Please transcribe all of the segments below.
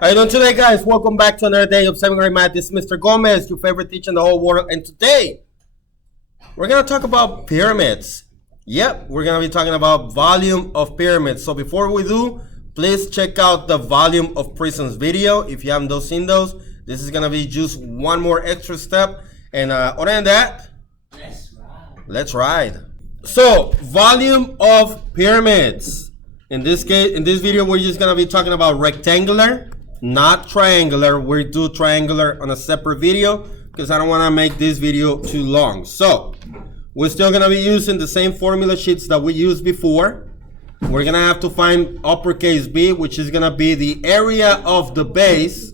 How you doing today, guys? Welcome back to another day of 7th grade math. This is Mr. Gomez, your favorite teacher in the whole world. And today, we're going to talk about pyramids. Yep, we're going to be talking about volume of pyramids. So before we do, please check out the volume of prisms video. If you haven't seen those, this is going to be just one more extra step. And other than that, let's ride. So, volume of pyramids. In this case, in this video, we're just going to be talking about rectangular, not triangular. We do triangular on a separate video because I don't want to make this video too long. So we're still going to be using the same formula sheets that we used before. We're going to have to find uppercase B, which is going to be the area of the base.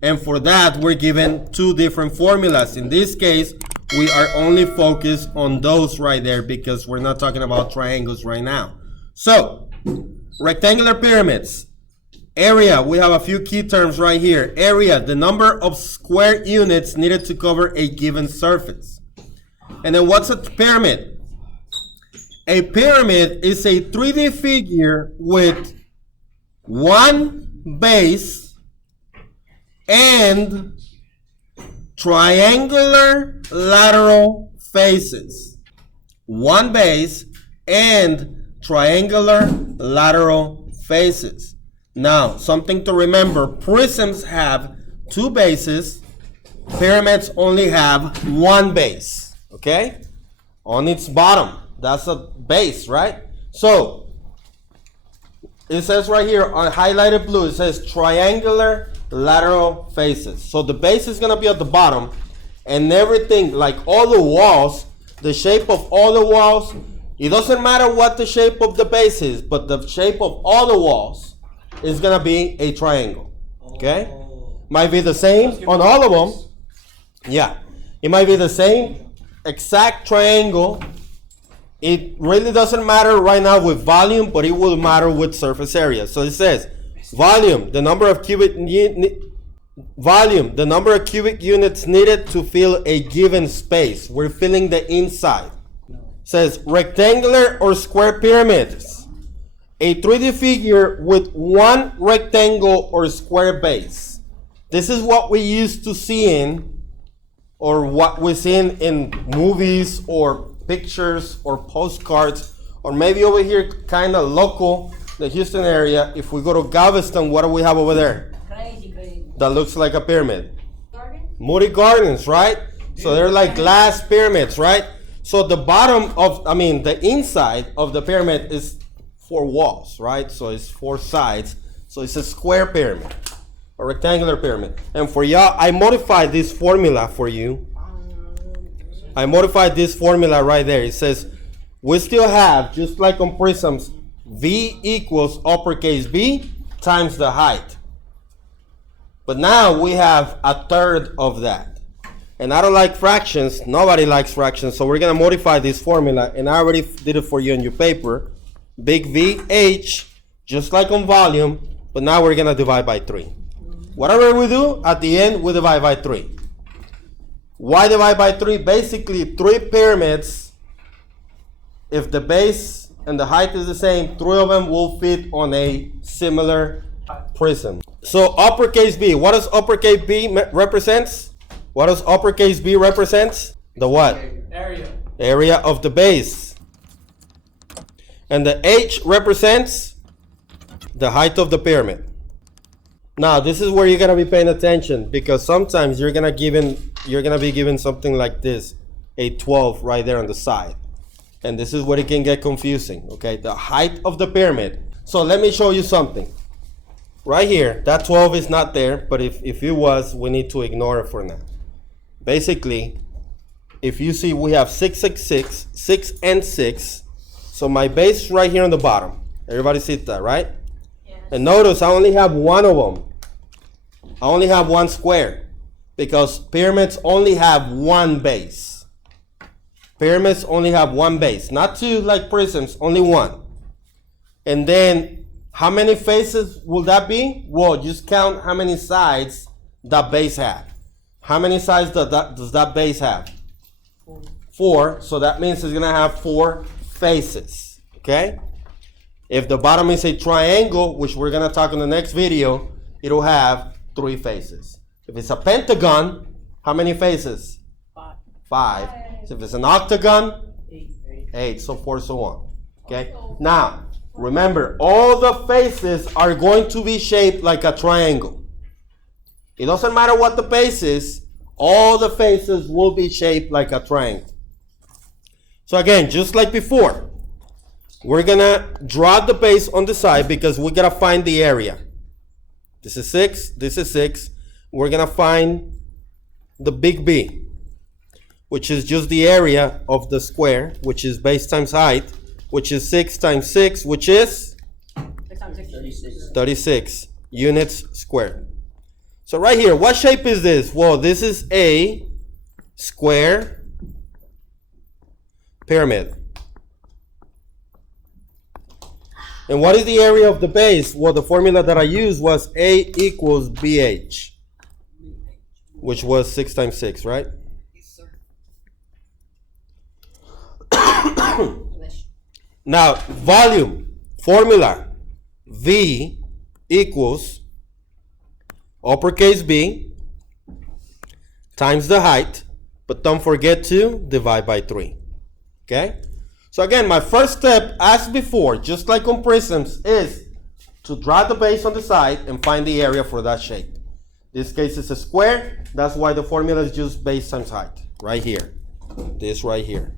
And for that, we're given two different formulas. In this case, we are only focused on those right there because we're not talking about triangles right now. So rectangular pyramids. Area, we have a few key terms right here. Area, the number of square units needed to cover a given surface. And then what's a pyramid? A pyramid is a 3D figure with one base and triangular lateral faces. One base and triangular lateral faces. Now, something to remember, prisms have two bases, pyramids only have one base, okay? On its bottom, that's a base, right? So, it says right here on highlighted blue, it says triangular lateral faces. So the base is gonna be at the bottom, and everything, like all the walls, the shape of all the walls, it doesn't matter what the shape of the base is, but the shape of all the walls is gonna be a triangle. Okay? Might be the same on all of them. Yeah. It might be the same exact triangle. It really doesn't matter right now with volume, but it will matter with surface area. So it says volume, the number of cubic units needed to fill a given space. We're filling the inside. It says rectangular or square pyramids. A 3D figure with one rectangle or square base. This is what we used to see in, or what we seen in movies or pictures or postcards, or maybe over here kind of local, the Houston area. If we go to Galveston, what do we have over there? Crazy. That looks like a pyramid. Moody Gardens, right? So they're like glass pyramids, right? So the bottom of, the inside of the pyramid is four walls, right? So it's four sides. So it's a square pyramid, a rectangular pyramid. And for y'all, I modified this formula for you. I modified this formula right there. It says we still have, just like on prisms, V equals uppercase B times the height. But now we have a third of that. And I don't like fractions. Nobody likes fractions. So we're going to modify this formula. And I already did it for you on your paper. Big V, H, just like on volume, but now we're going to divide by 3. Whatever we do, at the end, we divide by 3. Why divide by 3? Basically, 3 pyramids, if the base and the height is the same, 3 of them will fit on a similar prism. So uppercase B, what does uppercase B represents? What does uppercase B represents? The what? Area of the base. And the H represents the height of the pyramid. Now, this is where you're gonna be paying attention, because sometimes you're gonna be given something like this, a 12 right there on the side. And this is where it can get confusing, okay? The height of the pyramid. So let me show you something. Right here, that 12 is not there, but if it was, we need to ignore it for now. Basically, if you see, we have 6, 6, 6, 6 and 6. So my base is right here on the bottom. Everybody sees that, right? Yes. And notice I only have one of them. I only have one square because pyramids only have one base. Pyramids only have one base, not two like prisms, only one. And then how many faces will that be? Well, just count how many sides that base have. How many sides does that base have? 4. So that means it's gonna have 4 faces, okay? If the bottom is a triangle, which we're gonna talk in the next video, it'll have 3 faces. If it's a pentagon, how many faces? 5. So if it's an octagon, 8, so forth, so on. Okay? Now, remember, all the faces are going to be shaped like a triangle. It doesn't matter what the base is, all the faces will be shaped like a triangle. So again, just like before, we're gonna draw the base on the side because we gotta find the area. This is 6, this is 6. We're gonna find the big B, which is just the area of the square, which is base times height, which is 6 times 6, which is 6 times 6, 36. 36 units squared. So right here, what shape is this? Well, this is a square pyramid. And what is the area of the base? Well, the formula that I used was A equals BH, which was 6 times 6, right? Yes, sir. Now, volume, formula, V equals uppercase B times the height, but don't forget to divide by 3. Okay? So again, my first step, as before, just like on prisms, is to draw the base on the side and find the area for that shape. This case is a square, that's why the formula is just base times height, right here. This right here.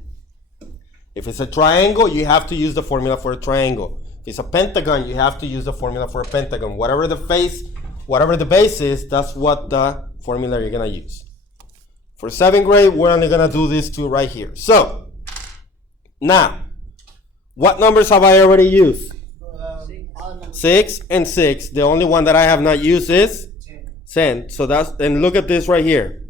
If it's a triangle, you have to use the formula for a triangle. If it's a pentagon, you have to use the formula for a pentagon. Whatever the base is, that's what the formula you're gonna use. For 7th grade, we're only gonna do these 2 right here. So, now, what numbers have I already used? 6 and 6. The only one that I have not used is 10. So that's, and look at this right here.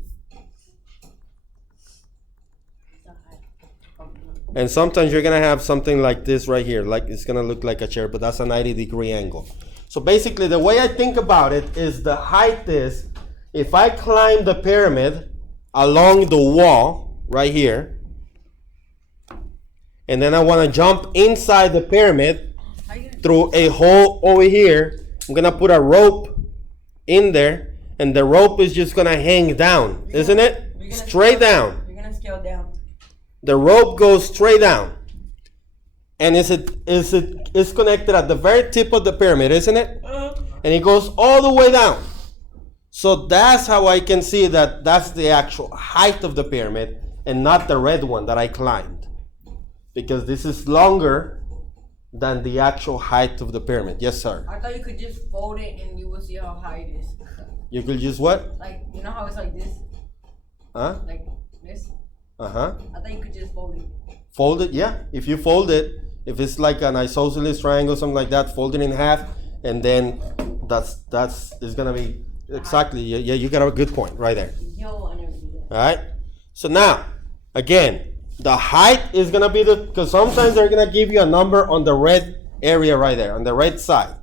And sometimes you're gonna have something like this right here, like it's gonna look like a chair, but that's a 90-degree angle. So basically, the way I think about it is the height is, if I climb the pyramid along the wall right here, and then I want to jump inside the pyramid through a hole over here, I'm gonna put a rope in there, and the rope is just gonna hang down, isn't it? Straight down. You're gonna scale down. The rope goes straight down, and it's connected at the very tip of the pyramid, isn't it? And it goes all the way down. So that's how I can see that that's the actual height of the pyramid and not the red one that I climbed, because this is longer than the actual height of the pyramid. Yes, sir. I thought you could just fold it and you will see how high it is. You could just what? Like, you know how it's like this? Huh? Like this? Uh-huh. I thought you could just fold it. Fold it, yeah. If you fold it, if it's like an isosceles triangle, something like that, fold it in half, and then that's it's gonna be exactly, yeah, you got a good point right there. Yo, I never do that. All right. So now, again, the height is gonna be because sometimes they're gonna give you a number on the red area right there, on the red side.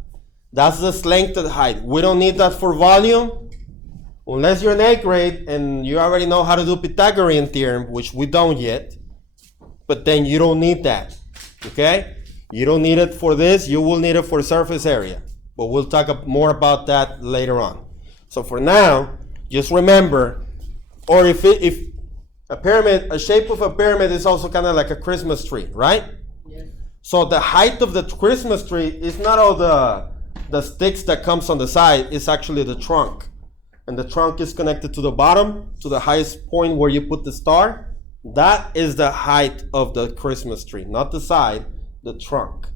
That's the length of the height. We don't need that for volume. Unless you're in 8th grade and you already know how to do Pythagorean theorem, which we don't yet, but then you don't need that, okay? You don't need it for this, you will need it for surface area, but we'll talk more about that later on. So for now, just remember, or if a pyramid, a shape of a pyramid is also kind of like a Christmas tree, right? Yes. So the height of the Christmas tree is not all the sticks that comes on the side, it's actually the trunk. And the trunk is connected to the bottom, to the highest point where you put the star. That is the height of the Christmas tree, not the side, the trunk.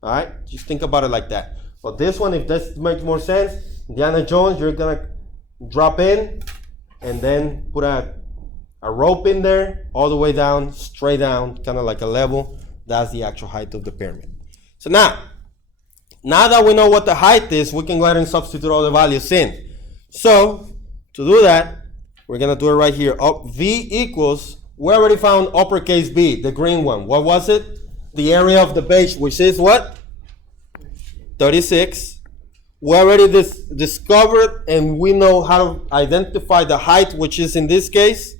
All right, just think about it like that. But this one, if this makes more sense, Indiana Jones, you're gonna drop in and then put a rope in there, all the way down, straight down, kind of like a level. That's the actual height of the pyramid. So now that we know what the height is, we can go ahead and substitute all the values in. So, to do that, we're going to do it right here. V equals, we already found uppercase B, the green one. What was it? The area of the base, which is what? 36. We already discovered and we know how to identify the height, which is in this case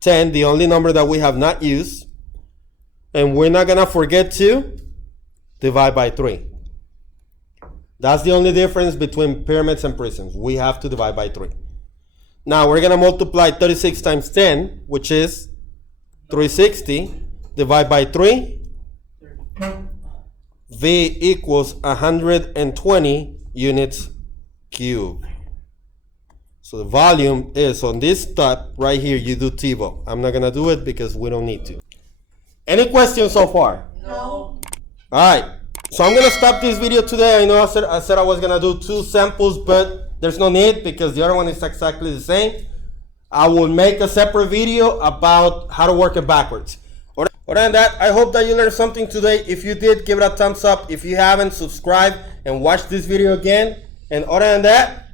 10, the only number that we have not used. And we're not going to forget to divide by 3. That's the only difference between pyramids and prisms. We have to divide by 3. Now we're going to multiply 36 times 10, which is 360. Divide by 3. V equals 120 units cubed. So the volume is on this step right here. You do TiVo. I'm not going to do it because we don't need to. Any questions so far? No. All right. So I'm going to stop this video today. I know I said I was going to do 2 samples, but there's no need because the other one is exactly the same. I will make a separate video about how to work it backwards. Other than that, I hope that you learned something today. If you did, give it a thumbs up. If you haven't, subscribe and watch this video again. And other than that,